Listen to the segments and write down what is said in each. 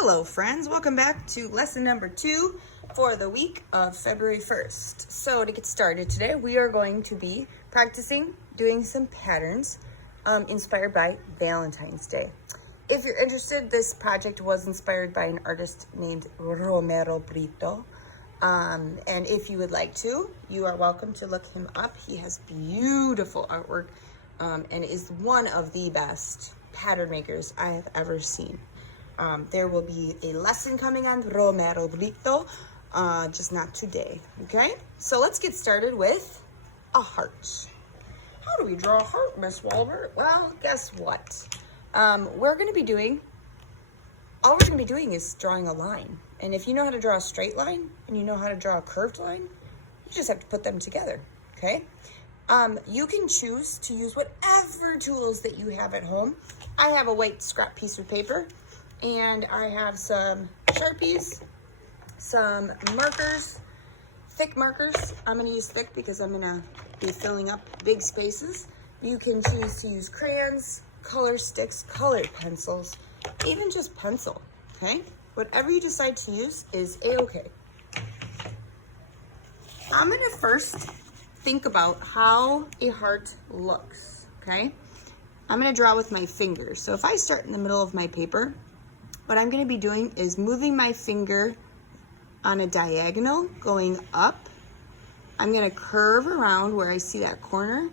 Hello friends, welcome back to lesson number 2 for the week of February 1st. So to get started today, we are going to be practicing doing some patterns inspired by Valentine's Day. If you're interested, this project was inspired by an artist named Romero Brito. And if you would like to, you are welcome to look him up. He has beautiful artwork and is one of the best pattern makers I have ever seen. There will be a lesson coming on Romero Brito, just not today, okay? So let's get started with a heart. How do we draw a heart, Miss Walbert? Well, guess what? All we're gonna be doing is drawing a line. And if you know how to draw a straight line and you know how to draw a curved line, you just have to put them together, okay? You can choose to use whatever tools that you have at home. I have a white scrap piece of paper, and I have some Sharpies, some markers, thick markers. I'm gonna use thick because I'm gonna be filling up big spaces. You can choose to use crayons, color sticks, colored pencils, even just pencil, okay? Whatever you decide to use is a-okay. I'm gonna first think about how a heart looks, okay? I'm gonna draw with my fingers. So if I start in the middle of my paper, what I'm gonna be doing is moving my finger on a diagonal, going up. I'm gonna curve around where I see that corner,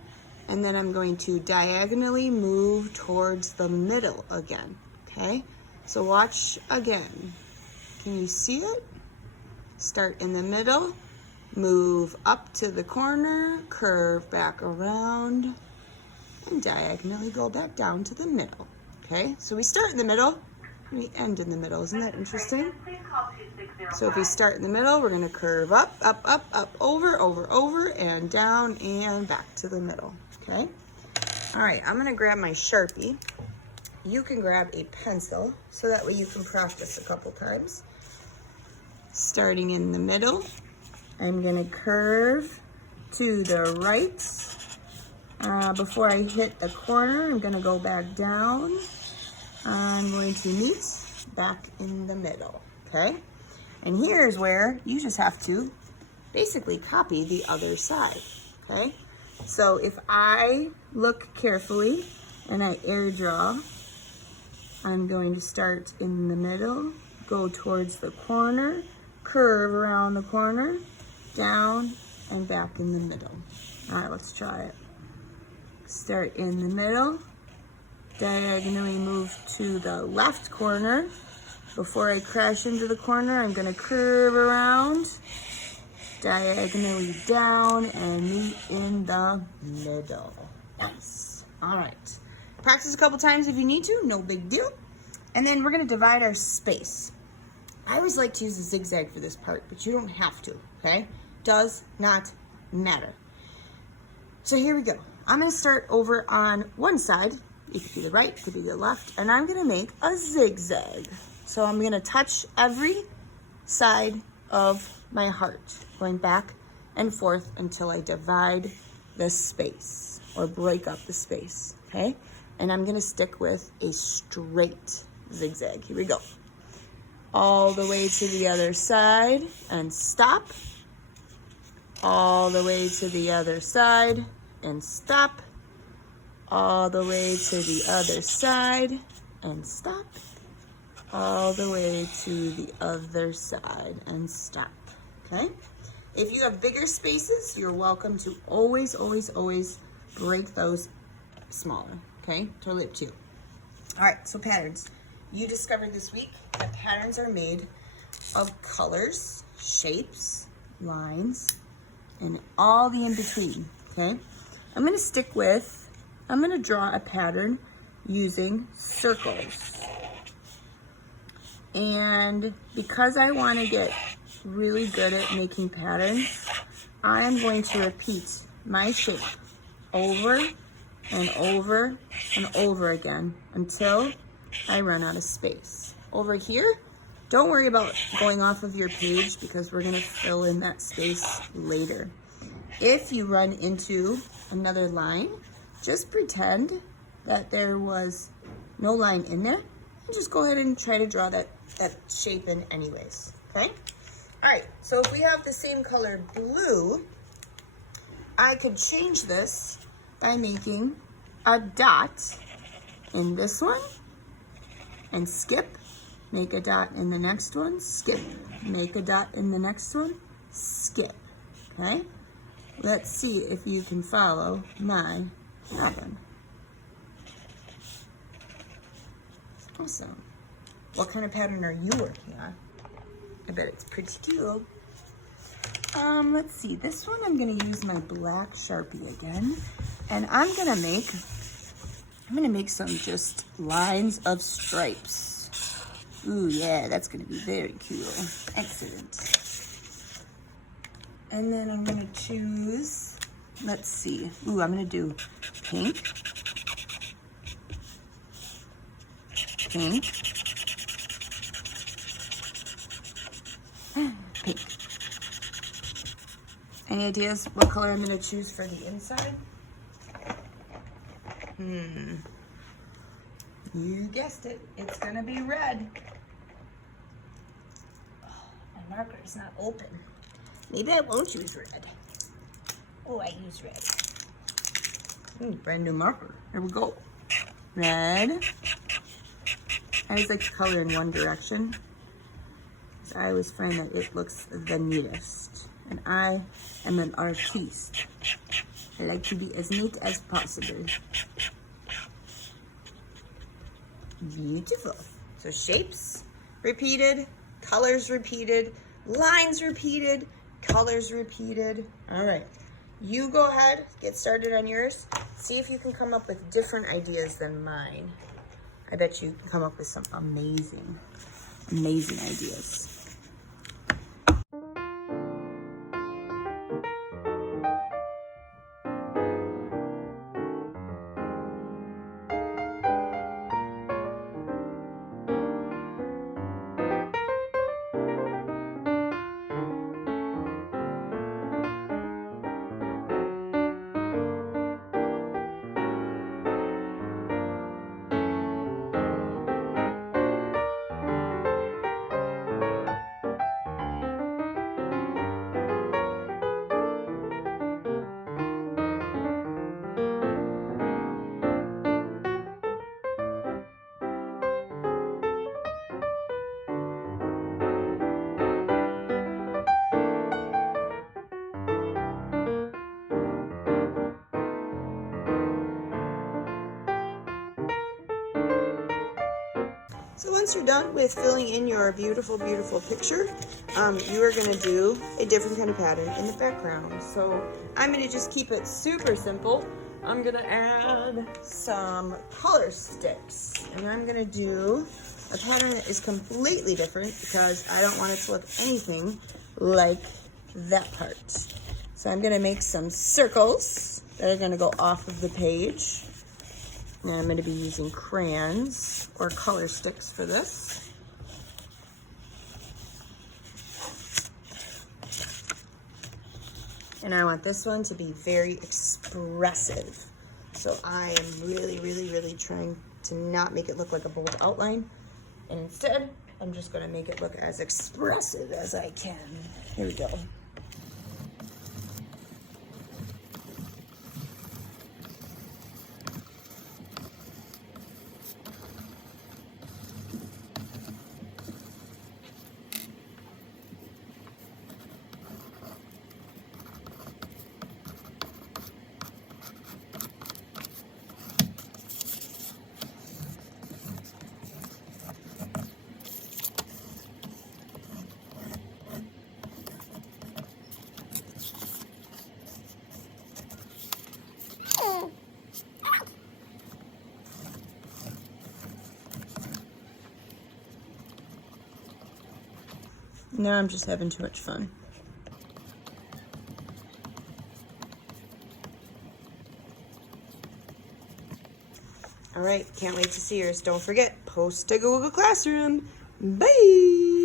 and then I'm going to diagonally move towards the middle again, okay? So watch again. Can you see it? Start in the middle, move up to the corner, curve back around, and diagonally go back down to the middle, okay? So we start in the middle, we end in the middle. Isn't that interesting? So if we start in the middle, we're going to curve up, up, up, up, over, over, over, and down and back to the middle. Okay? All right, I'm going to grab my Sharpie. You can grab a pencil so that way you can practice a couple times. Starting in the middle, I'm going to curve to the right. Before I hit the corner, I'm going to go back down. I'm going to meet back in the middle, okay? And here's where you just have to basically copy the other side, okay? So if I look carefully and I air draw, I'm going to start in the middle, go towards the corner, curve around the corner, down and back in the middle. All right, let's try it. Start in the middle, diagonally move to the left corner. Before I crash into the corner, I'm gonna curve around, diagonally down, and meet in the middle. Nice. All right. Practice a couple times if you need to, no big deal. And then we're gonna divide our space. I always like to use a zigzag for this part, but you don't have to, okay? Does not matter. So here we go. I'm gonna start over on one side. It could be the right, it could be the left, and I'm gonna make a zigzag. So I'm gonna touch every side of my heart, going back and forth until I divide the space or break up the space, okay? And I'm gonna stick with a straight zigzag. Here we go. All the way to the other side and stop. All the way to the other side and stop. All the way to the other side and stop. All the way to the other side and stop, okay? If you have bigger spaces, you're welcome to always, always, always break those smaller, okay? Totally up to you. All right, so patterns. You discovered this week that patterns are made of colors, shapes, lines, and all the in-between, okay? I'm gonna draw a pattern using circles. And because I wanna get really good at making patterns, I'm going to repeat my shape over and over and over again until I run out of space. Over here, don't worry about going off of your page because we're gonna fill in that space later. If you run into another line, just pretend that there was no line in there and just go ahead and try to draw that shape in anyways, okay? All right, so if we have the same color blue, I could change this by making a dot in this one and skip, make a dot in the next one, skip, make a dot in the next one, skip, okay? Let's see if you can follow my pattern. Awesome. What kind of pattern are you working on? I bet it's pretty cute. Let's see, this one I'm gonna use my black Sharpie again, and I'm gonna make some just lines of stripes. Ooh, yeah, that's gonna be very cool. Excellent. And then I'm gonna choose, let's see. Ooh, I'm gonna do pink, pink, pink. Any ideas what color I'm gonna choose for the inside? You guessed it, it's gonna be red. Oh, my marker is not open. Maybe I won't use red. Oh, I use red. Ooh, brand new marker. Here we go. Red. I always like to color in one direction, because I always find that it looks the neatest. And I am an artiste. I like to be as neat as possible. Beautiful. So shapes repeated, colors repeated, lines repeated, colors repeated. All right, you go ahead, get started on yours. See if you can come up with different ideas than mine. I bet you can come up with some amazing, amazing ideas. So once you're done with filling in your beautiful, beautiful picture, you are gonna do a different kind of pattern in the background. So I'm gonna just keep it super simple. I'm gonna add some color sticks, and I'm gonna do a pattern that is completely different because I don't want it to look anything like that part. So I'm gonna make some circles that are gonna go off of the page. And I'm going to be using crayons or color sticks for this. And I want this one to be very expressive. So I am really, really, really trying to not make it look like a bold outline. And instead, I'm just going to make it look as expressive as I can. Here we go. Now I'm just having too much fun. All right, can't wait to see yours. Don't forget, post to Google Classroom. Bye.